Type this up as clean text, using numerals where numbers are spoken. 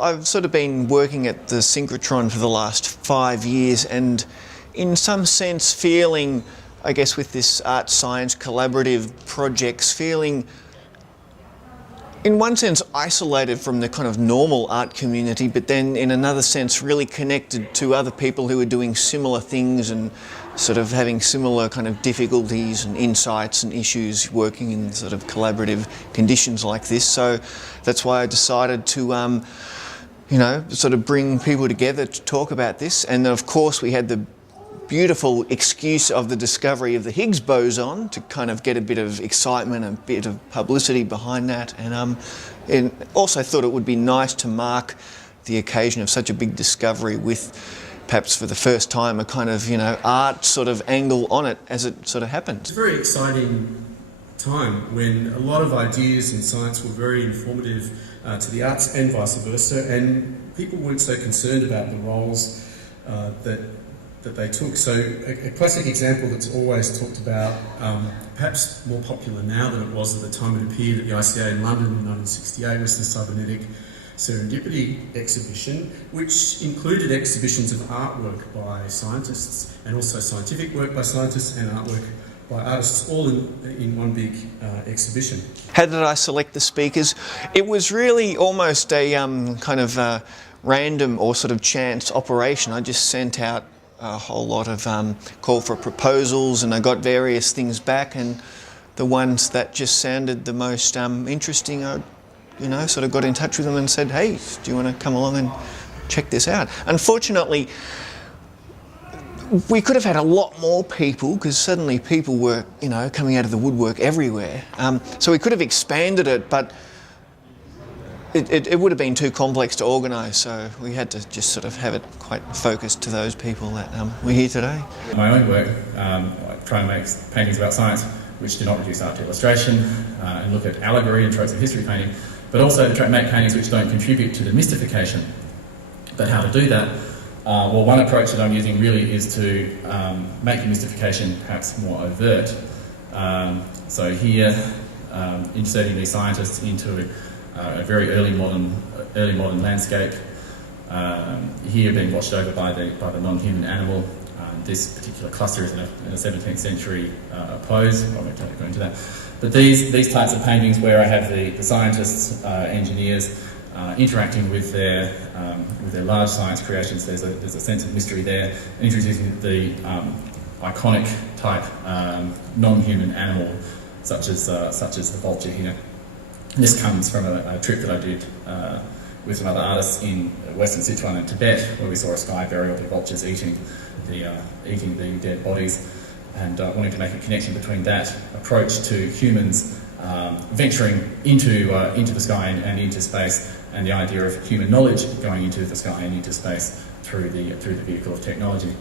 I've sort of been working at the synchrotron for the last 5 years, and in some sense feeling, I guess with this art science collaborative projects, feeling in one sense isolated from the kind of normal art community, but then in another sense really connected to other people who are doing similar things and sort of having similar kind of difficulties and insights and issues working in sort of collaborative conditions like this. So that's why I decided to sort of bring people together to talk about this. And then of course we had the beautiful excuse of the discovery of the Higgs boson to kind of get a bit of excitement, a bit of publicity behind that, and also thought it would be nice to mark the occasion of such a big discovery with perhaps for the first time a kind of art sort of angle on it as it sort of happened. It's a very exciting time when a lot of ideas in science were very informative to the arts and vice versa, and people weren't so concerned about the roles that they took. So a classic example that's always talked about, perhaps more popular now than it was at the time it appeared at the ICA in London in 1968, was the Cybernetic Serendipity exhibition, which included exhibitions of artwork by scientists and also scientific work by scientists and artwork by artists, all in one big exhibition. How did I select the speakers? It was really almost a kind of random or sort of chance operation. I just sent out a whole lot of call for proposals, and I got various things back, and the ones that just sounded the most interesting, I sort of got in touch with them and said, hey, do you want to come along and check this out? Unfortunately, we could have had a lot more people because suddenly people were, coming out of the woodwork everywhere. So we could have expanded it, but it would have been too complex to organise, so we had to just sort of have it quite focused to those people that we're here today. In my own work, I try and make paintings about science which do not reduce art to illustration and look at allegory and tropes of history painting, but also to try and make paintings which don't contribute to the mystification. But how to do that? Well, one approach that I'm using really is to make the mystification perhaps more overt. So here, inserting these scientists into a very early modern landscape. Here being watched over by the non-human animal. This particular cluster is in a 17th century pose. I won't go into that. But these types of paintings where I have the scientists, engineers interacting with their large science creations, there's a sense of mystery there. Introducing the iconic type non-human animal, such as the vulture here. This comes from a trip that I did with some other artists in Western Sichuan and Tibet, where we saw a sky burial of the vultures eating the dead bodies, and wanting to make a connection between that approach to humans venturing into the sky and into space, and the idea of human knowledge going into the sky and into space through the vehicle of technology.